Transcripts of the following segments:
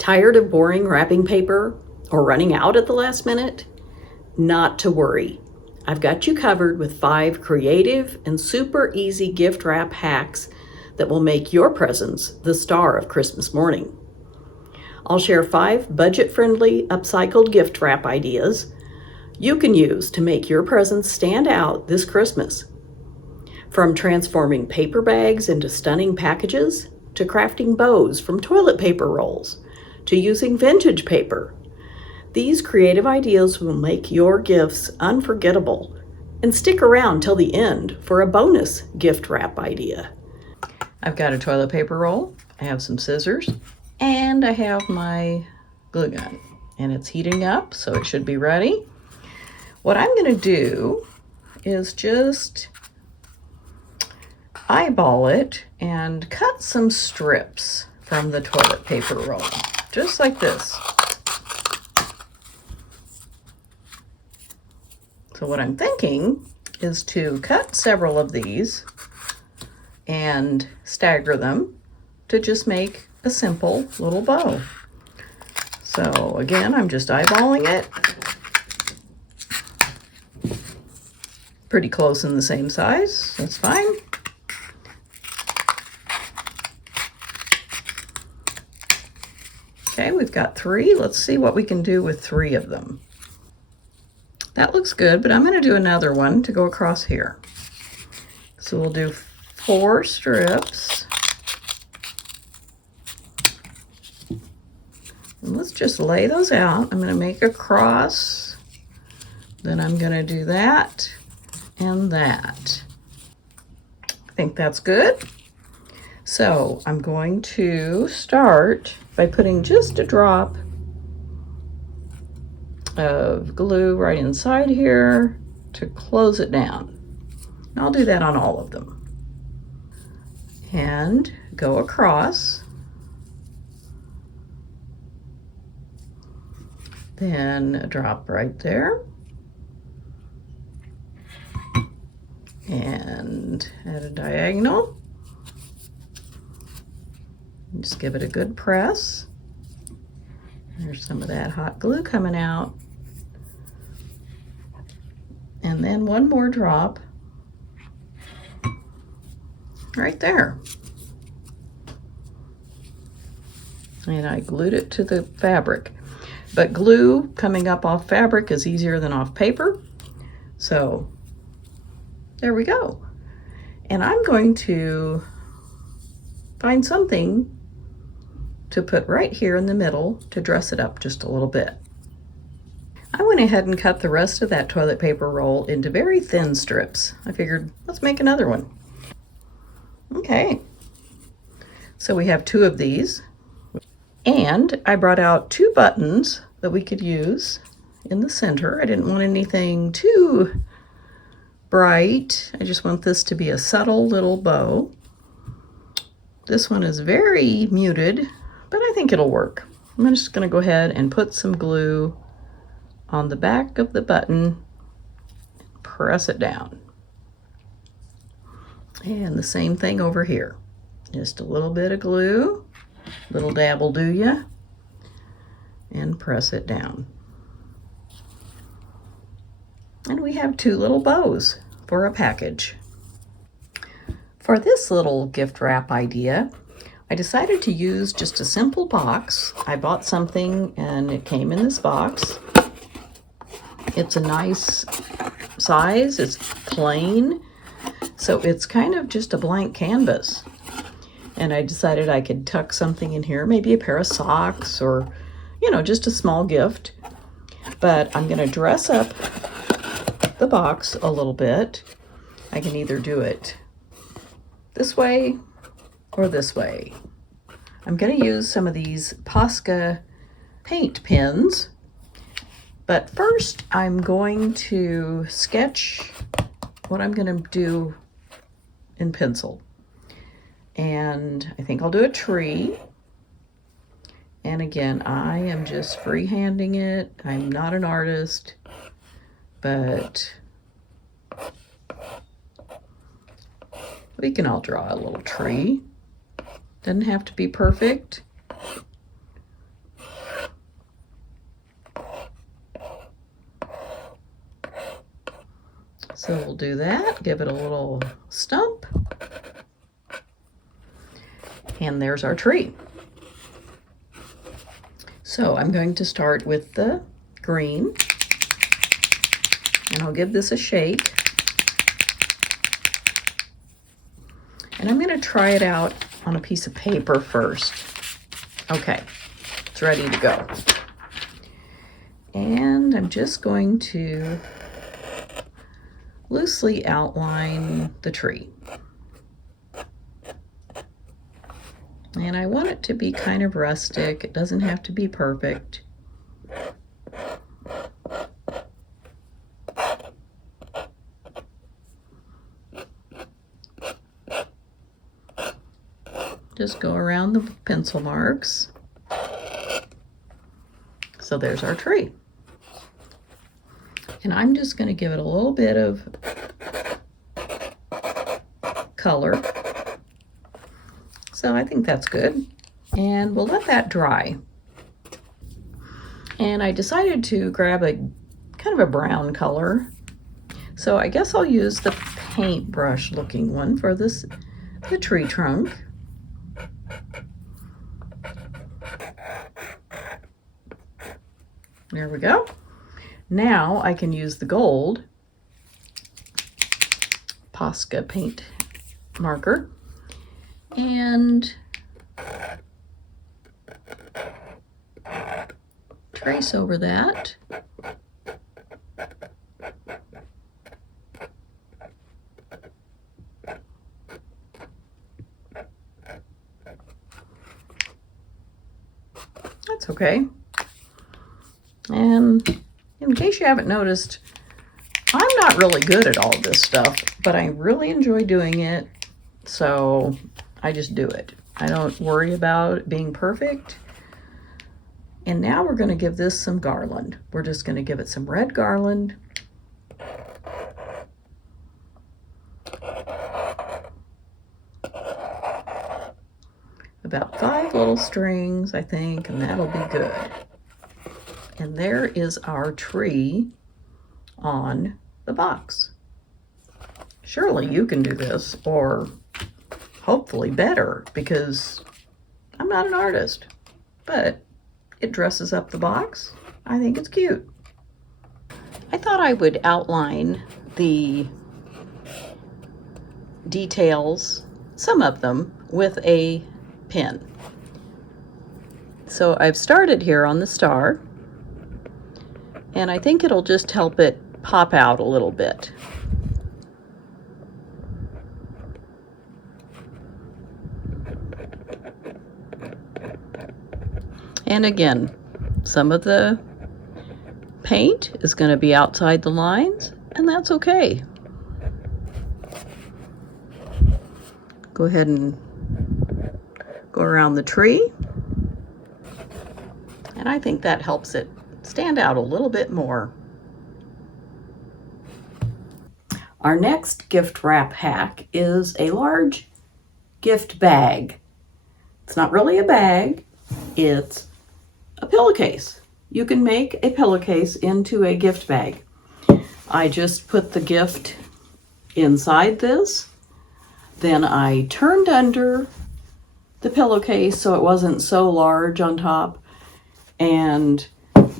Tired of boring wrapping paper or running out at the last minute? Not to worry. I've got you covered with 5 creative and super easy gift wrap hacks that will make your presents the star of Christmas morning. I'll share 5 budget-friendly upcycled gift wrap ideas you can use to make your presents stand out this Christmas. From transforming paper bags into stunning packages, to crafting bows from toilet paper rolls, to using vintage paper. These creative ideas will make your gifts unforgettable, and stick around till the end for a bonus gift wrap idea. I've got a toilet paper roll, I have some scissors, and I have my glue gun. And it's heating up, so it should be ready. What I'm going to do is just eyeball it and cut some strips from the toilet paper roll, just like this. So what I'm thinking is to cut several of these and stagger them to just make a simple little bow. So again, I'm just eyeballing it. Pretty close in the same size, that's fine. Okay, we've got 3. Let's see what we can do with 3 of them. That looks good, but I'm going to do another one to go across here. So we'll do 4 strips. And let's just lay those out. I'm going to make a cross. Then I'm going to do that and that. I think that's good. So I'm going to start by putting just a drop of glue right inside here to close it down. And I'll do that on all of them. And go across. Then a drop right there. And at a diagonal. Just give it a good press. There's some of that hot glue coming out. And then one more drop right there. And I glued it to the fabric. But glue coming up off fabric is easier than off paper. So there we go. And I'm going to find something to put right here in the middle to dress it up just a little bit. I went ahead and cut the rest of that toilet paper roll into very thin strips. I figured, let's make another one. Okay, so we have 2 of these. And I brought out 2 buttons that we could use in the center. I didn't want anything too bright. I just want this to be a subtle little bow. This one is very muted, but I think it'll work. I'm just going to go ahead and put some glue on the back of the button, press it down. And the same thing over here. Just a little bit of glue, little dab will do ya, and press it down. And we have 2 little bows for a package. For this little gift wrap idea, I decided to use just a simple box. I bought something and it came in this box. It's a nice size, it's plain, so it's kind of just a blank canvas. And I decided I could tuck something in here, maybe a pair of socks or, you know, just a small gift. But I'm gonna dress up the box a little bit. I can either do it this way or this way. I'm going to use some of these Posca paint pens, but first I'm going to sketch what I'm going to do in pencil. And I think I'll do a tree. And again, I am just freehanding it. I'm not an artist, but we can all draw a little tree. Doesn't have to be perfect. So we'll do that, give it a little stump, and there's our tree. So I'm going to start with the green, and I'll give this a shake. And I'm going to try it out on a piece of paper first. Okay, it's ready to go. And I'm just going to loosely outline the tree. And I want it to be kind of rustic. It doesn't have to be perfect. Just go around the pencil marks. So there's our tree. And I'm just going to give it a little bit of color. So I think that's good. And we'll let that dry. And I decided to grab a kind of a brown color. So I guess I'll use the paintbrush looking one for this, the tree trunk. There we go. Now I can use the gold Posca paint marker and trace over that. That's okay. And in case you haven't noticed, I'm not really good at all this stuff, but I really enjoy doing it, so I just do it. I don't worry about it being perfect. And now we're going to give this some garland. We're just going to give it some red garland. About 5 little strings, I think, and that'll be good. And there is our tree on the box. Surely you can do this, or hopefully better, because I'm not an artist, but it dresses up the box. I think it's cute. I thought I would outline the details, some of them, with a pen. So I've started here on the star, and I think it'll just help it pop out a little bit. And again, some of the paint is going to be outside the lines, and that's okay. Go ahead and go around the tree, and I think that helps it stand out a little bit more. Our next gift wrap hack is a large gift bag. It's not really a bag, it's a pillowcase. You can make a pillowcase into a gift bag. I just put the gift inside this, then I turned under the pillowcase so it wasn't so large on top, and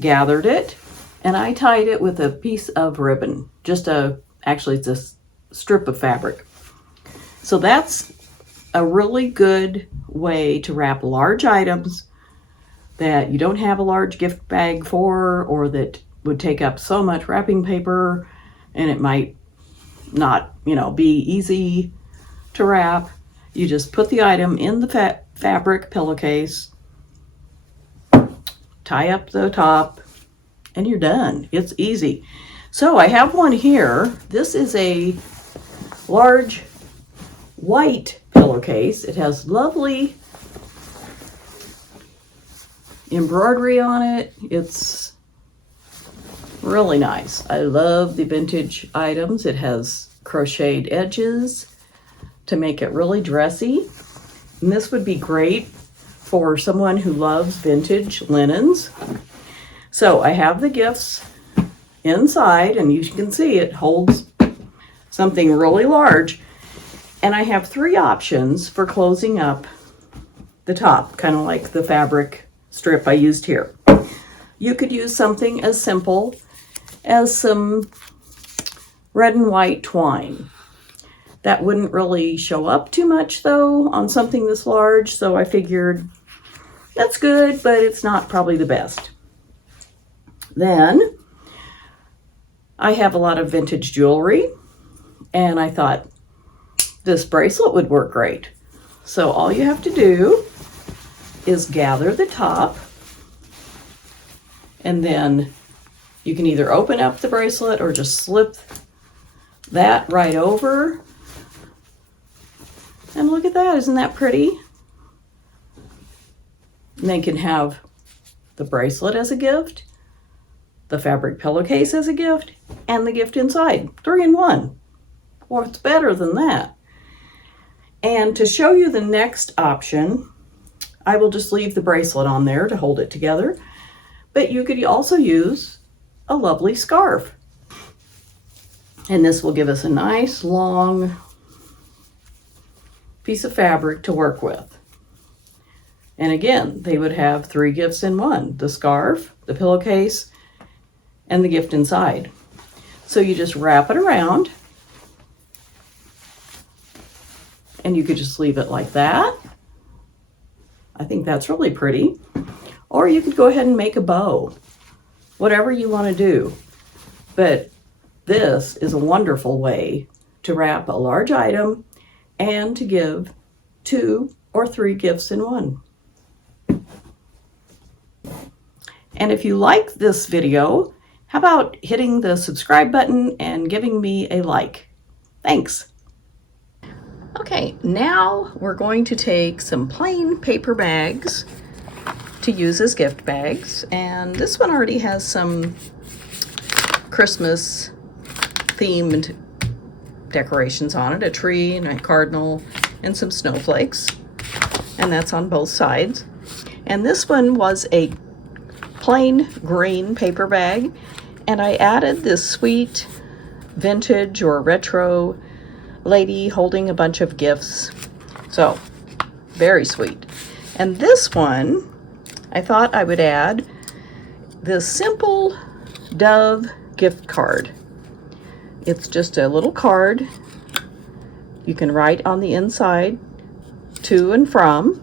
gathered it, and I tied it with a piece of ribbon. Actually it's a strip of fabric. So that's a really good way to wrap large items that you don't have a large gift bag for, or that would take up so much wrapping paper and it might not, be easy to wrap. You just put the item in the fabric pillowcase, tie up the top, and you're done. It's easy. So I have one here. This is a large white pillowcase. It has lovely embroidery on it. It's really nice. I love the vintage items. It has crocheted edges to make it really dressy. And this would be great for someone who loves vintage linens. So I have the gifts inside, and you can see it holds something really large. And I have 3 options for closing up the top, kind of like the fabric strip I used here. You could use something as simple as some red and white twine. That wouldn't really show up too much though on something this large, so I figured that's good, but it's not probably the best. Then I have a lot of vintage jewelry, and I thought this bracelet would work great. So all you have to do is gather the top, and then you can either open up the bracelet or just slip that right over. And look at that, isn't that pretty? And they can have the bracelet as a gift, the fabric pillowcase as a gift, and the gift inside. 3 in 1. What's better than that? And to show you the next option, I will just leave the bracelet on there to hold it together. But you could also use a lovely scarf. And this will give us a nice long piece of fabric to work with. And again, they would have 3 gifts in 1: the scarf, the pillowcase, and the gift inside. So you just wrap it around, and you could just leave it like that. I think that's really pretty. Or you could go ahead and make a bow, whatever you want to do. But this is a wonderful way to wrap a large item and to give 2 or 3 gifts in 1. And if you like this video, how about hitting the subscribe button and giving me a like? Thanks. Okay, now we're going to take some plain paper bags to use as gift bags. And this one already has some Christmas themed decorations on it, a tree and a cardinal and some snowflakes. And that's on both sides. And this one was a plain green paper bag, and I added this sweet vintage or retro lady holding a bunch of gifts. So very sweet. And this one, I thought I would add this simple Dove gift card. It's just a little card. You can write on the inside to and from,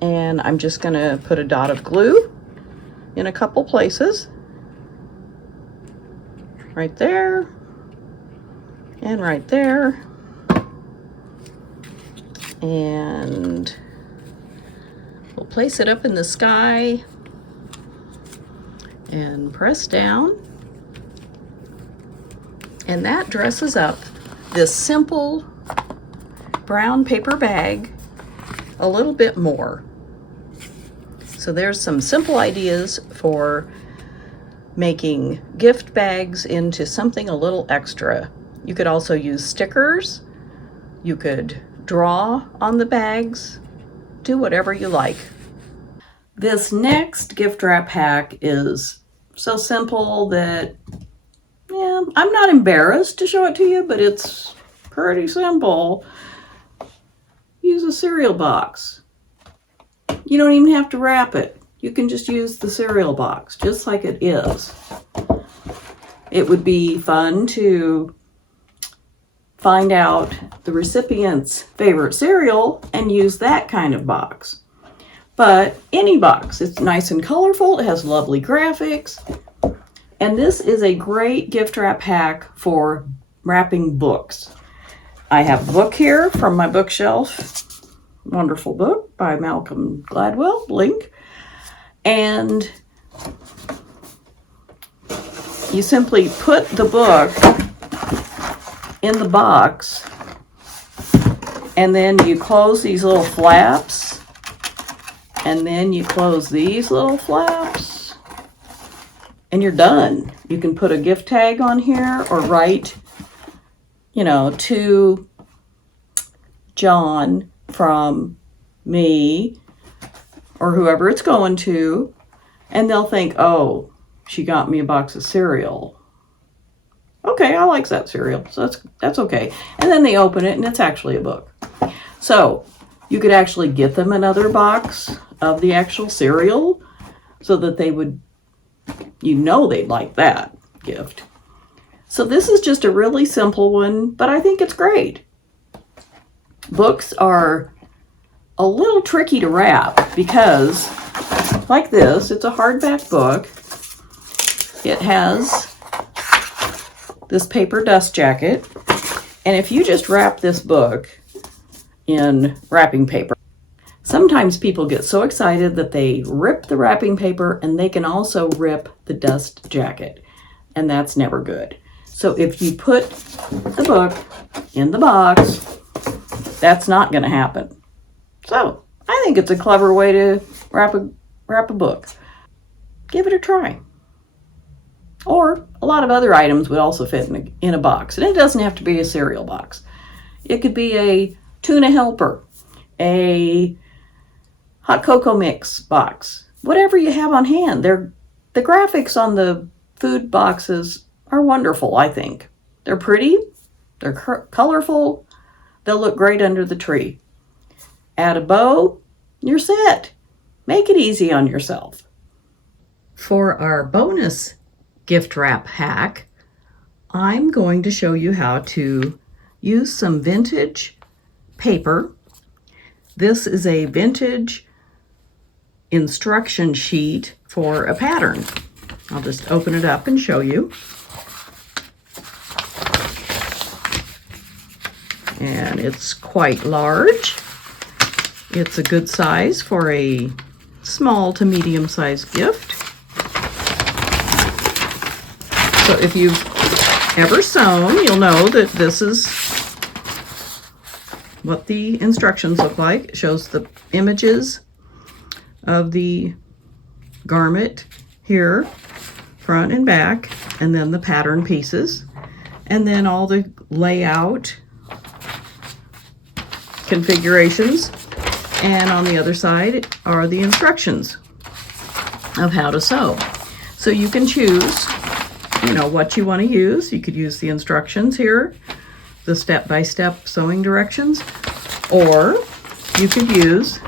and I'm just going to put a dot of glue in a couple places. Right there, and right there, and we'll place it up in the sky and press down, and that dresses up this simple brown paper bag a little bit more. So there's some simple ideas for making gift bags into something a little extra. You could also use stickers. You could draw on the bags. Do whatever you like. This next gift wrap hack is so simple that, yeah, I'm not embarrassed to show it to you, but it's pretty simple. Use a cereal box. You don't even have to wrap it. You can just use the cereal box, just like it is. It would be fun to find out the recipient's favorite cereal and use that kind of box. But any box, it's nice and colorful, it has lovely graphics, and this is a great gift wrap hack for wrapping books. I have a book here from my bookshelf, wonderful book by Malcolm Gladwell, link. And you simply put the book in the box, and then you close these little flaps, and then you close these little flaps, and you're done. You can put a gift tag on here or write, to John from me, or whoever it's going to, and they'll think, oh, she got me a box of cereal. Okay, I like that cereal, so that's okay. And then they open it, and it's actually a book. So you could actually get them another box of the actual cereal so that they would, they'd like that gift. So this is just a really simple one, but I think it's great. Books are a little tricky to wrap because, like this, it's a hardback book. It has this paper dust jacket, and if you just wrap this book in wrapping paper, sometimes people get so excited that they rip the wrapping paper, and they can also rip the dust jacket, and that's never good. So if you put the book in the box, that's not going to happen. So I think it's a clever way to wrap a book. Give it a try. Or a lot of other items would also fit in a box. And it doesn't have to be a cereal box. It could be a tuna helper, a hot cocoa mix box, whatever you have on hand. The graphics on the food boxes are wonderful, I think. They're pretty, they're colorful, they'll look great under the tree. Add a bow, you're set. Make it easy on yourself. For our bonus gift wrap hack, I'm going to show you how to use some vintage paper. This is a vintage instruction sheet for a pattern. I'll just open it up and show you. And it's quite large. It's a good size for a small to medium-sized gift. So if you've ever sewn, you'll know that this is what the instructions look like. It shows the images of the garment here, front and back, and then the pattern pieces, and then all the layout configurations. And on the other side are the instructions of how to sew. So you can choose what you want to use. You could use the instructions here, the step-by-step sewing directions, or you could use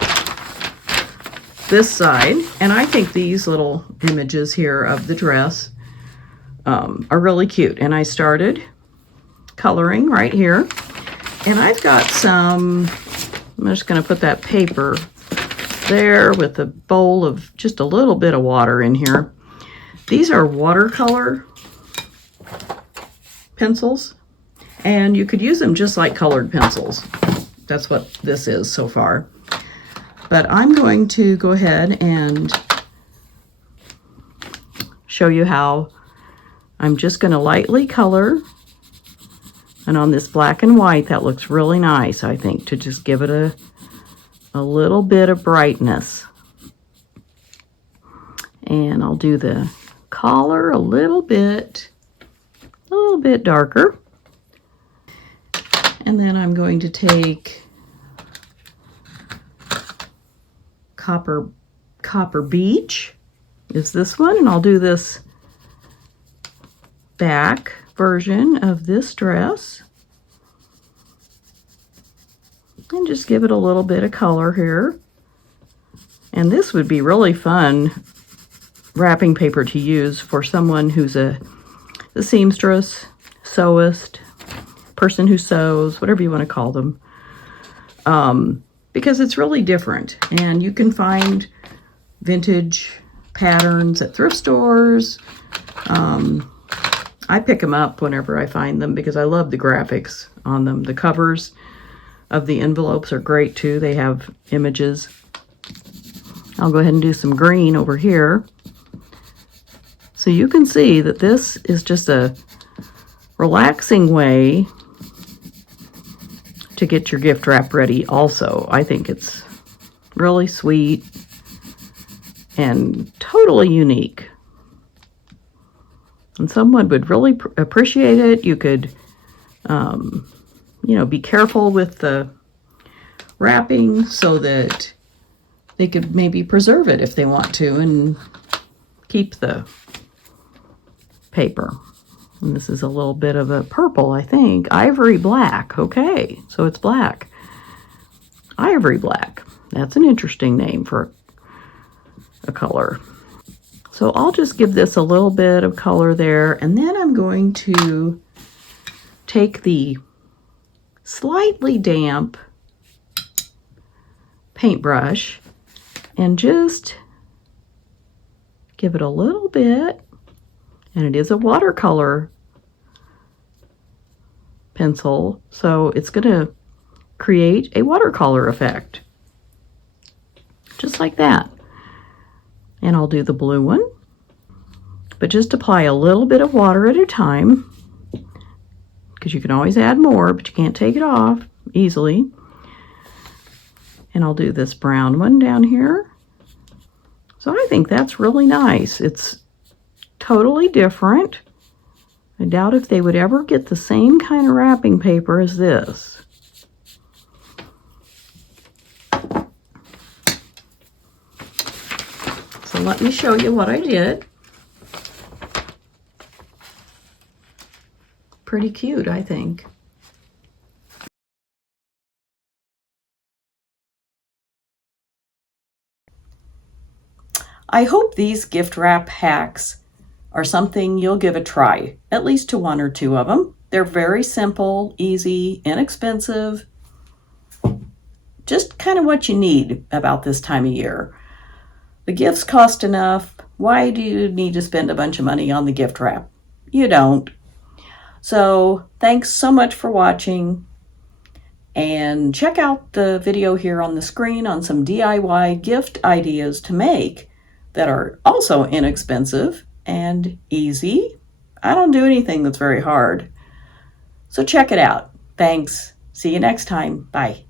this side. And I think these little images here of the dress are really cute. And I started coloring right here. And I've got some, I'm just going to put that paper there with a bowl of just a little bit of water in here. These are watercolor pencils, and you could use them just like colored pencils. That's what this is so far. But I'm going to go ahead and show you how I'm just going to lightly color. And on this black and white, that looks really nice, I think, to just give it a little bit of brightness. And I'll do the collar a little bit darker. And then I'm going to take Copper Beach is this one, and I'll do this back version of this dress and just give it a little bit of color here. And this would be really fun wrapping paper to use for someone who's a seamstress, sewist, person who sews, whatever you want to call them, because it's really different. And you can find vintage patterns at thrift stores. I pick them up whenever I find them because I love the graphics on them. The covers of the envelopes are great too. They have images. I'll go ahead and do some green over here. So you can see that this is just a relaxing way to get your gift wrap ready also. I think it's really sweet and totally unique. And someone would really appreciate it. You could, be careful with the wrapping so that they could maybe preserve it if they want to and keep the paper. And this is a little bit of a purple, I think. Ivory black. Okay, so it's black. Ivory black. That's an interesting name for a color. So I'll just give this a little bit of color there, and then I'm going to take the slightly damp paintbrush and just give it a little bit, and it is a watercolor pencil, so it's going to create a watercolor effect, just like that. And I'll do the blue one, but just apply a little bit of water at a time, because you can always add more, but you can't take it off easily. And I'll do this brown one down here. So I think that's really nice. It's totally different. I doubt if they would ever get the same kind of wrapping paper as this. So let me show you what I did. Pretty cute, I think. I hope these gift wrap hacks are something you'll give a try, at least to one or two of them. They're very simple, easy, inexpensive, just kind of what you need about this time of year. The gifts cost enough. Why do you need to spend a bunch of money on the gift wrap? You don't. So thanks so much for watching, and check out the video here on the screen on some DIY gift ideas to make that are also inexpensive and easy. I don't do anything that's very hard. So check it out. Thanks. See you next time. Bye.